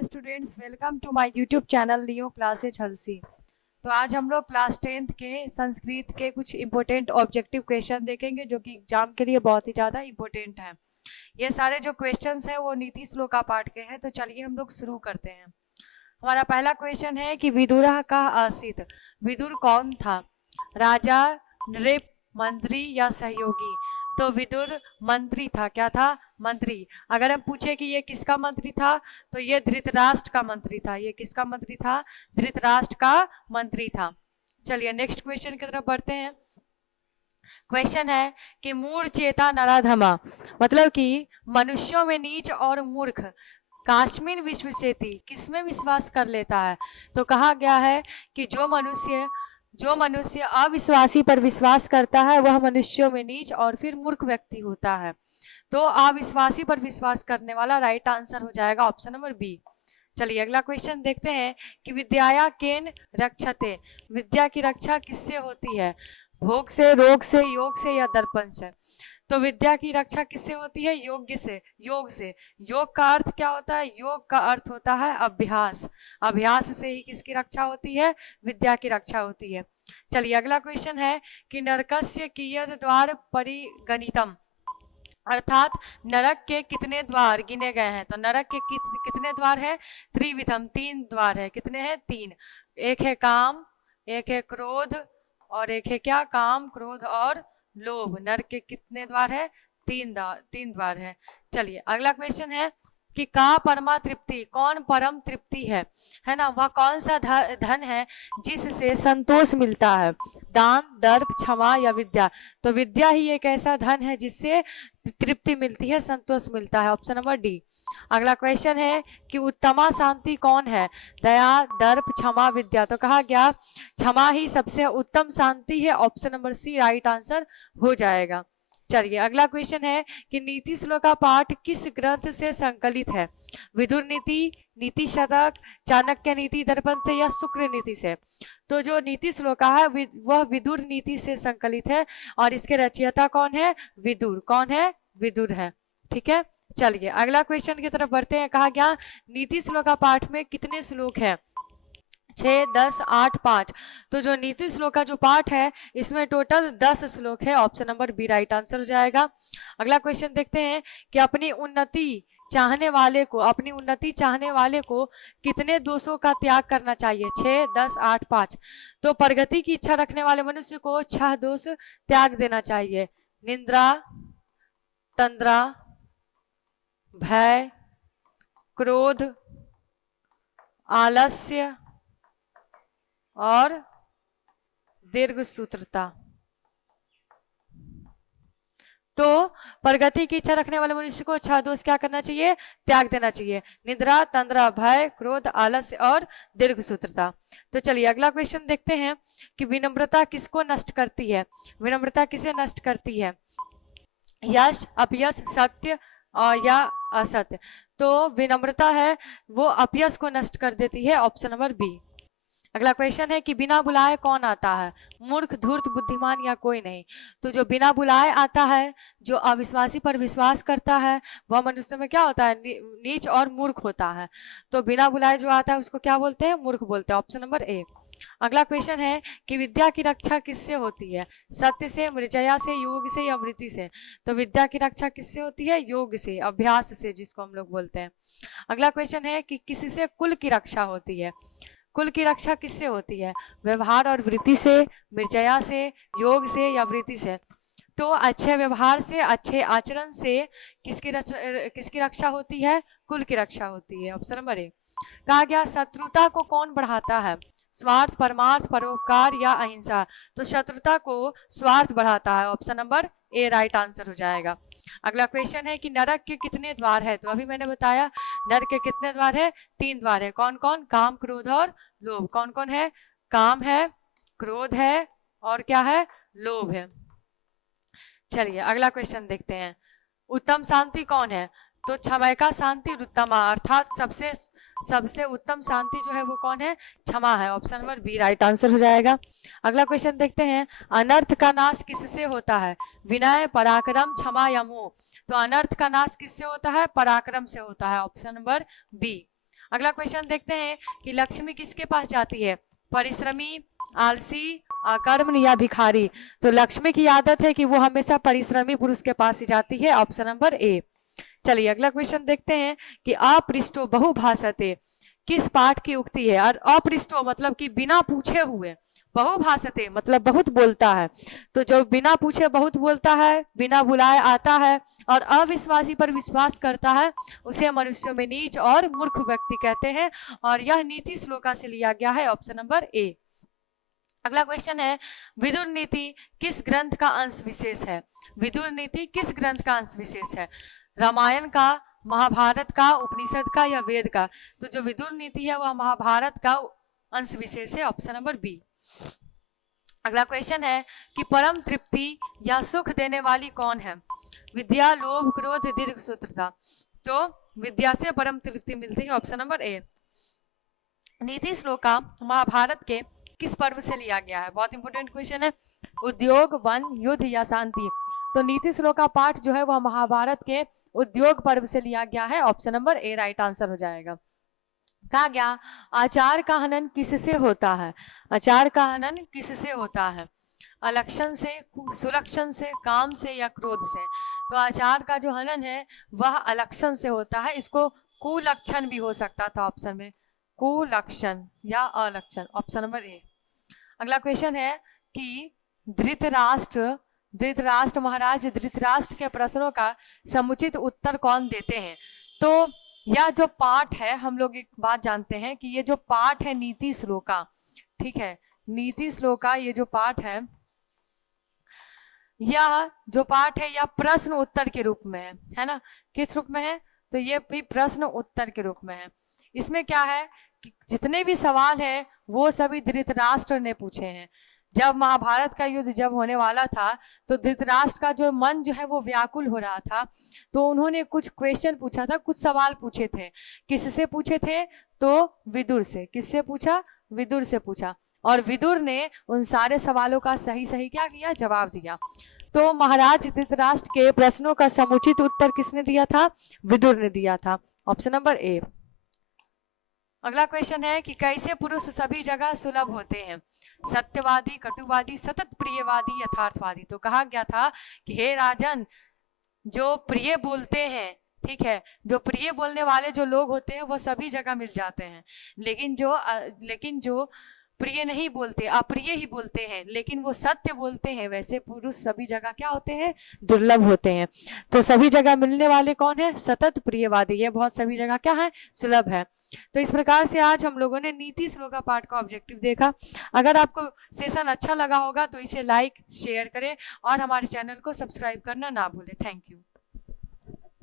Hello students, welcome to my YouTube channel Leo classes Halsi. तो आज हम लोग क्लास 10th के संस्कृत के कुछ इंपॉर्टेंट ऑब्जेक्टिव क्वेश्चन देखेंगे जो कि एग्जाम के लिए बहुत ही ज़्यादा इंपॉर्टेंट हैं। ये सारे जो क्वेश्चंस हैं वो नीति श्लोका पाठ के हैं। तो चलिए हम लोग शुरू करते हैं। हमारा पहला क्वेश्चन है कि विदुरः कः आसीत्। विदुर कौन था? राजा, नृप, मंत्री या सहयोगी? तो विदुर मंत्री था। क्या था? मंत्री। अगर हम पूछे कि ये किसका मंत्री था, तो ये धृतराष्ट्र का मंत्री था। ये किसका मंत्री था? धृतराष्ट्र का मंत्री था। चलिए नेक्स्ट क्वेश्चन की तरफ बढ़ते हैं। क्वेश्चन है कि मूढ़ चेता नराधमा, मतलब कि मनुष्यों में नीच और मूर्ख कास्मिन विश्वसेति, किसमें विश्वास कर लेता है? तो कहा गया है कि जो मनुष्य अविश्वासी पर विश्वास करता है वह मनुष्यों में नीच और फिर मूर्ख व्यक्ति होता है। तो अविश्वासी पर विश्वास करने वाला राइट आंसर हो जाएगा ऑप्शन नंबर बी। चलिए अगला क्वेश्चन देखते हैं कि विद्याया केन रक्षते। विद्या की रक्षा किससे होती है? भोग से, रोग से, योग से या दर्पण से? तो विद्या की रक्षा किससे होती है? योग्य से, योग से। योग का अर्थ क्या होता है? योग का अर्थ होता है अभ्यास। अभ्यास से ही किसकी रक्षा होती है? विद्या की रक्षा होती है। चलिए अगला क्वेश्चन है कि नरकस्य कियत् द्वार परिगणितम, अर्थात नरक के कितने द्वार गिने गए हैं? तो नरक के कितने द्वार है? त्रिविधम, 3 द्वार है। कितने हैं? 3। एक है काम, एक है क्रोध और एक है क्या? काम, क्रोध और लोभ। नरक के कितने द्वार है? 3 द्वार है। चलिए अगला क्वेश्चन है कि का परमा तृप्ति, कौन परम तृप्ति है ना? वह कौन सा धन है जिससे संतोष मिलता है? दान, दर्प, क्षमा या विद्या? तो विद्या ही एक ऐसा धन है जिससे तृप्ति मिलती है, संतोष मिलता है। Option number D. अगला क्वेश्चन है कि उत्तमा शांति कौन है? दया, दर्प, क्षमा, विद्या? तो कहा गया क्षमा ही सबसे उत्तम शांति है। Option number C right answer हो जाएगा। चलिए अगला क्वेश्चन है कि नीति श्लोका पाठ किस ग्रंथ से संकलित है? विदुर नीति, नीति शतक, चाणक्य नीति दर्पण से या शुक्र नीति से? तो जो नीति श्लोका है वह विदुर नीति से संकलित है और इसके रचयिता कौन है? विदुर। कौन है? विदुर है। ठीक है। चलिए अगला क्वेश्चन की तरफ बढ़ते हैं। कहा गया नीति श्लोका पाठ में कितने श्लोक है? 6, 10, 8, 5। तो जो नीति श्लोक का जो पाठ है इसमें टोटल 10 श्लोक है। Option number B right answer हो जाएगा। अगला क्वेश्चन देखते हैं कि अपनी उन्नति चाहने वाले को कितने दोषों का त्याग करना चाहिए? 6, 10, 8, 5। तो प्रगति की इच्छा रखने वाले मनुष्य को 6 दोष त्याग देना चाहिए। निंद्रा, तंद्रा, भय, क्रोध, आलस्य और दीर्घ सूत्रता। तो प्रगति की इच्छा रखने वाले मनुष्य को 6 दोष क्या करना चाहिए? त्याग देना चाहिए। निद्रा, तंद्रा, भय, क्रोध, आलस्य और दीर्घ सूत्रता। तो चलिए अगला क्वेश्चन देखते हैं कि विनम्रता किसको नष्ट करती है? विनम्रता किसे नष्ट करती है? यश, अपयश, सत्य और या असत्य? तो विनम्रता है वो अपयश को नष्ट कर देती है। Option number B. अगला क्वेश्चन है कि बिना बुलाए कौन आता है? मूर्ख, धूर्त, बुद्धिमान या कोई नहीं? तो जो बिना बुलाए आता है, जो अविश्वासी पर विश्वास करता है, वह मनुष्य में क्या होता है? नीच और मूर्ख होता है। तो बिना बुलाए जो आता है उसको क्या बोलते हैं? मूर्ख बोलते हैं। Option number A. अगला क्वेश्चन है कि विद्या की रक्षा किससे होती है? सत्य से, मृजया से, योग से या वृत्ति से? तो विद्या की रक्षा किससे होती है? योग से, अभ्यास से, जिसको हम लोग बोलते हैं। अगला क्वेश्चन है कि किससे कुल की रक्षा होती है? कुल की रक्षा किससे होती है? व्यवहार और वृत्ति से, मृजया से, योग से या वृत्ति से? तो अच्छे व्यवहार से, अच्छे आचरण से किसकी रक्षा होती है? कुल की रक्षा होती है। Option number A. कहा गया शत्रुता को कौन बढ़ाता है? स्वार्थ, परमार्थ, परोपकार या अहिंसा? तो शत्रुता को स्वार्थ बढ़ाता है। Option number A right answer हो जाएगा। अगला क्वेश्चन है कि नरक के कितने द्वार है? तो अभी मैंने बताया नरक के कितने द्वार है? 3 द्वार है। कौन कौन? काम, क्रोध और लोभ। कौन कौन है? काम है, क्रोध है और क्या है? लोभ है। चलिए अगला क्वेश्चन देखते हैं। उत्तम शांति कौन है? तो क्षमा शांति उत्तमा, अर्थात सबसे उत्तम शांति जो है वो कौन है? क्षमा है। Option number B right answer हो जाएगा। अगला क्वेश्चन देखते हैं। अनर्थ का नाश किससे होता है? विनय, पराक्रम, क्षमा या मोह? तो अनर्थ का नाश किससे होता है? पराक्रम से होता है। Option number B. अगला क्वेश्चन देखते हैं कि लक्ष्मी किसके पास जाती है, परिश्रमी, आलसी, अकर्मण या भिखारी। तो लक्ष्मी की आदत है कि वो हमेशा परिश्रमी पुरुष के पास ही जाती है, ऑप्शन नंबर ए। चलिए अगला क्वेश्चन देखते हैं कि अपृष्टो बहुभाषते किस पाठ की उक्ति है। और अपृष्टो मतलब कि बिना पूछे हुए, बहुभाषते मतलब बहुत बोलता है। तो जो बिना पूछे बहुत बोलता है, बिना बुलाए आता है और अविश्वासी पर विश्वास करता है, उसे मनुष्यों में नीच और मूर्ख व्यक्ति कहते हैं। और यह नीति श्लोका से लिया गया है, ऑप्शन नंबर ए। अगला क्वेश्चन है विदुर नीति किस ग्रंथ का अंश विशेष है। विदुर नीति किस ग्रंथ का अंश विशेष है, रामायण का, महाभारत का, उपनिषद का या वेद का। तो जो विदुर नीति है वह महाभारत का अंश विशेष है, ऑप्शन नंबर बी। अगला क्वेश्चन है कि परम तृप्ति या सुख देने वाली कौन है, विद्या, लोभ, क्रोध, दीर्घ सूत्रता। तो विद्या से परम तृप्ति मिलती है, ऑप्शन नंबर ए। नीति श्लोका महाभारत के किस पर्व से लिया गया है, बहुत इंपॉर्टेंट क्वेश्चन है। उद्योग, वन, युद्ध या शांति। तो नीति श्लोका पाठ जो है वह महाभारत के उद्योग पर्व से लिया गया है, option number A right answer हो जाएगा। कहा गया आचार का हनन किससे होता है, आचार का हनन किससे होता है, अलक्षण से, सुलक्षण से, काम से या क्रोध से। तो आचार का जो हनन है वह अलक्षण से होता है, इसको कुलक्षण भी हो सकता था ऑप्शन में, कुलक्षण या अलक्षण, ऑप्शन नंबर ए। अगला क्वेश्चन है कि धृतराष्ट्र महाराज धृतराष्ट्र के प्रश्नों का समुचित उत्तर कौन देते हैं। तो यह जो पाठ है, हम लोग एक बात जानते हैं कि ये जो पाठ है नीति श्लोका, ठीक है, नीति श्लोका ये जो पाठ है यह प्रश्न उत्तर के रूप में है ना। किस रूप में है, तो ये भी प्रश्न उत्तर के रूप में है। इसमें क्या है कि जितने भी सवाल है वो सभी धृतराष्ट्र ने पूछे हैं। जब महाभारत का युद्ध जब होने वाला था तो धृतराष्ट्र का जो मन जो है वो व्याकुल हो रहा था, तो उन्होंने कुछ क्वेश्चन पूछा था, कुछ सवाल पूछे थे। किससे पूछे थे, तो विदुर से। किससे पूछा, विदुर से पूछा। और विदुर ने उन सारे सवालों का सही सही क्या किया, जवाब दिया। तो महाराज धृतराष्ट्र के प्रश्नों का समुचित उत्तर किसने दिया था, विदुर ने दिया था, ऑप्शन नंबर ए। अगला क्वेश्चन है कि कैसे पुरुष सभी जगह सुलभ होते हैं, सत्यवादी, कटुवादी, सतत प्रियवादी, यथार्थवादी। तो कहा गया था कि हे राजन, जो प्रिय बोलते हैं, ठीक है, जो प्रिय बोलने वाले जो लोग होते हैं वो सभी जगह मिल जाते हैं, लेकिन जो प्रिय नहीं बोलते, अप्रिय ही बोलते हैं, लेकिन वो सत्य बोलते हैं, वैसे पुरुष सभी जगह क्या होते हैं, दुर्लभ होते हैं। तो सभी जगह मिलने वाले कौन है, सतत प्रियवादी, ये बहुत सभी जगह क्या है, सुलभ है। तो इस प्रकार से आज हम लोगों ने नीति श्लोका पाठ का ऑब्जेक्टिव देखा। अगर आपको सेशन अच्छा लगा होगा तो इसे लाइक शेयर करें और हमारे चैनल को सब्सक्राइब करना ना भूलें। Thank you.